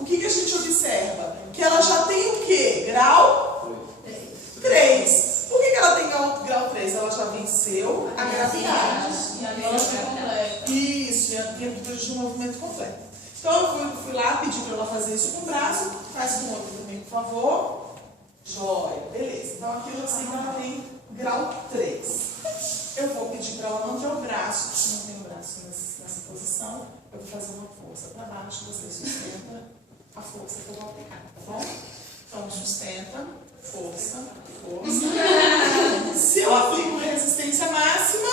o que a gente observa? Que ela já tem o quê? Grau 3. Por que ela tem grau 3? Ela já venceu a gravidade. Isso, e a amplitude de movimento completo. Então eu fui lá, pedi para ela fazer isso com o braço. Faz com o outro também, por favor. Joia, beleza. Então aqui eu sei que ela tem grau 3. Eu vou pedir para ela manter o braço. Se não tem o braço nessa posição, eu vou fazer uma força para baixo. Você sustenta a força que eu vou aplicar, tá bom? Então sustenta, força, força. Se eu aplico resistência máxima,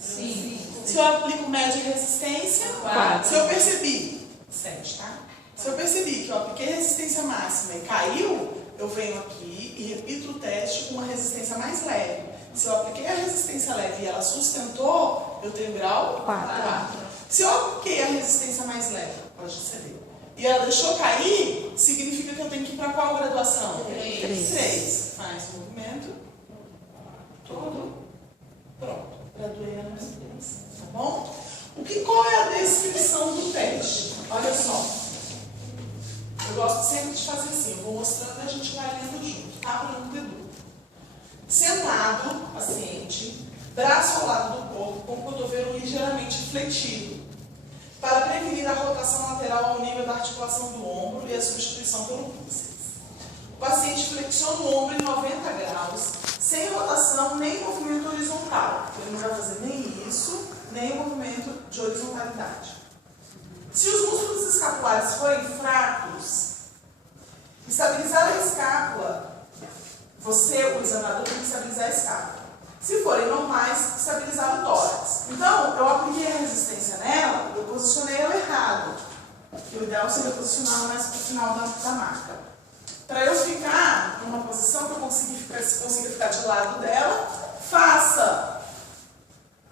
Sim. Se eu aplico média resistência, 4. Se eu percebi, 7, tá? Se eu percebi que eu apliquei resistência máxima e caiu, eu venho aqui e repito o teste com uma resistência mais leve. Se eu apliquei a resistência leve e ela sustentou, eu tenho grau 4. Se eu apliquei a resistência mais leve, ela já cedeu, e ela deixou cair, significa que eu tenho que ir para qual graduação? 3. Faz o movimento todo. Pronto. Graduei a mais 3. Tá bom? Qual é a descrição do teste? Olha só. Eu gosto sempre de fazer assim. Eu vou mostrando e a gente vai lendo junto. Tá? Para não ter dúvida. Sentado, paciente, braço ao lado do corpo, com o cotovelo ligeiramente fletido, para prevenir a rotação lateral ao nível da articulação do ombro e a substituição pelo bíceps. O paciente flexiona o ombro em 90 graus, sem rotação nem movimento horizontal. Ele não vai fazer nem isso, nem o movimento de horizontalidade. Se os músculos escapulares forem fracos, estabilizar a escápula, você, o examinador, tem que estabilizar a escápula. Se forem normais, estabilizar o tórax. Então, eu apliquei a resistência nela, eu posicionei ela errado. O ideal seria posicionar mais para o final da marca. Para eu ficar numa posição que eu consiga ficar de lado dela, faça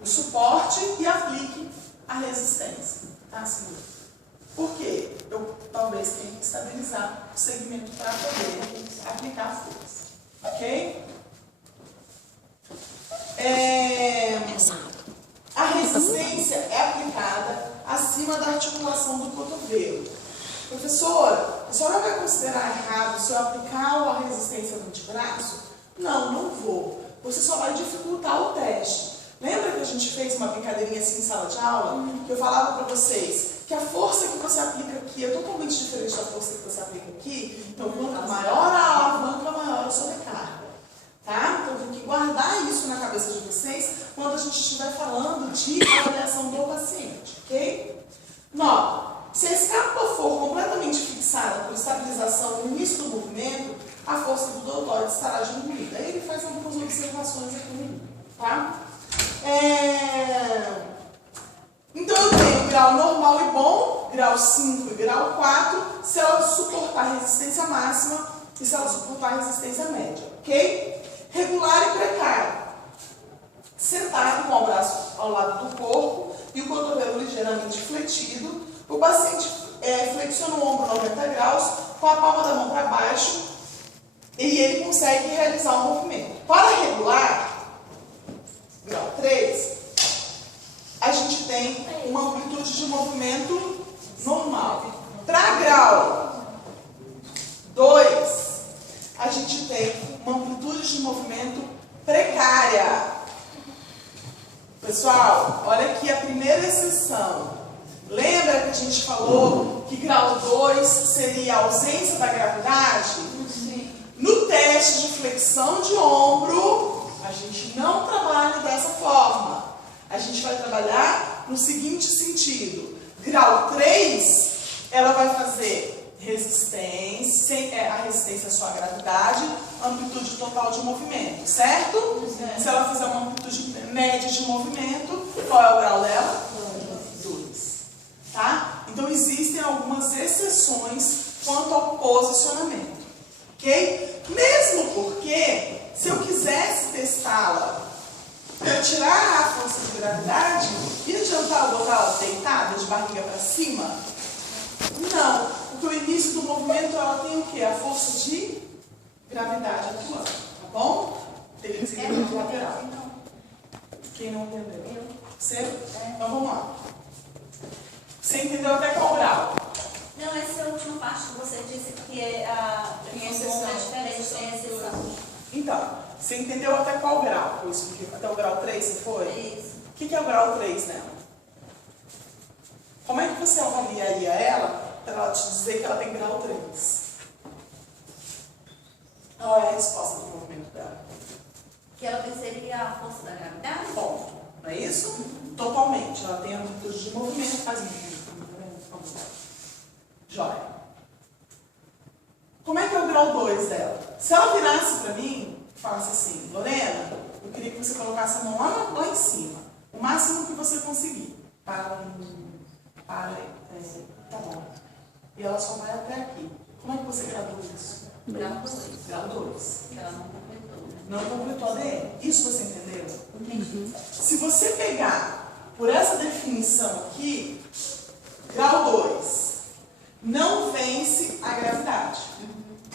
o suporte e aplique a resistência. Tá, senhor? Por quê? Eu talvez tenha que estabilizar o segmento para poder aplicar a força. Ok? A resistência é aplicada acima da articulação do cotovelo. Professora, a senhora vai considerar errado se eu aplicar a resistência no antebraço? Não, não vou. Você só vai dificultar o teste. Lembra que a gente fez uma brincadeirinha assim em sala de aula? Que eu falava para vocês que a força que você aplica aqui é totalmente diferente da força que você aplica aqui. Então, quanto maior a alavanca, maior a sobrecarga. Tá? Então, tem que guardar isso na cabeça de vocês quando a gente estiver falando de avaliação do paciente, ok? Nota. Se a escápula for completamente fixada por estabilização no início do movimento, a força do deltoide estará diminuída. Aí ele faz algumas observações aqui no livro, tá? Então eu tenho grau normal e bom, grau 5 e grau 4, se ela suportar resistência máxima e se ela suportar resistência média, ok? Regular e precário. Sentado com o braço ao lado do corpo e o cotovelo ligeiramente fletido, o paciente flexiona o ombro 90 graus, com a palma da mão para baixo, e ele consegue realizar o movimento. Para regular, grau 3, a gente tem uma amplitude de movimento normal. Para grau 2, a gente tem uma amplitude de movimento precária. Pessoal, olha aqui a primeira exceção. Lembra que a gente falou que grau 2 seria a ausência da gravidade? Sim. No teste de flexão de ombro, a gente não trabalha dessa forma. A gente vai trabalhar no seguinte sentido. Grau 3, ela vai fazer resistência, a resistência é só a gravidade, amplitude total de movimento, certo? Se ela fizer uma amplitude média de movimento, qual é o grau dela? 2. Tá? Então existem algumas exceções quanto ao posicionamento, ok? Mesmo porque, se eu quisesse testá-la para tirar a força de gravidade, ia adiantar eu botar ela deitada, de barriga para cima? Não, porque o início do movimento ela tem o quê? A força de gravidade atuando, tá bom? Tem que ser no lateral. Quem não entendeu? Você? Então vamos lá. Você entendeu até qual grau? Não, é se eu Você entendeu até qual grau que eu expliquei? Até o grau 3 você foi? Isso. O que é o grau 3 nela? Como é que você avaliaria ela para ela te dizer que ela tem grau 3? Qual é a resposta do movimento dela? Que ela venceria a força da gravidade? Ponto. Não é isso? Totalmente. Ela tem amplitude de movimento, faz movimento. Jóia. Como é que é o grau 2 dela? Se ela virasse para mim e falasse assim, Lorena, eu queria que você colocasse a mão lá em cima. O máximo que você conseguir. Tá bom. E ela só vai até aqui. Como é que você gradou isso? Grau 2. Grau 2. Que ela não completou, né? Não completou a DM. Isso você entendeu? Entendi. Se você pegar por essa definição aqui, grau 2 não vence a gravidade,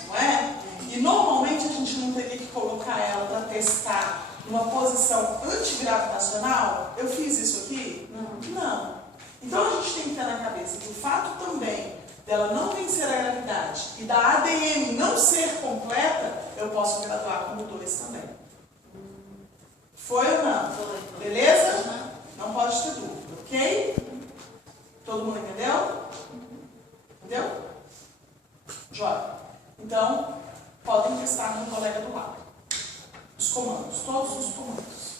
não é? E normalmente a gente não teria que colocar ela para testar numa posição antigravitacional. Eu fiz isso aqui? Não. Então a gente tem que ter na cabeça que o fato também dela não vencer a gravidade e da ADM não ser completa, eu posso graduar como 2 também. Foi ou não? Foi. Beleza? Não pode ter dúvida, ok? Todo mundo entendeu? Entendeu? Jóia. Então, podem testar no colega do lado. Os comandos, todos os comandos.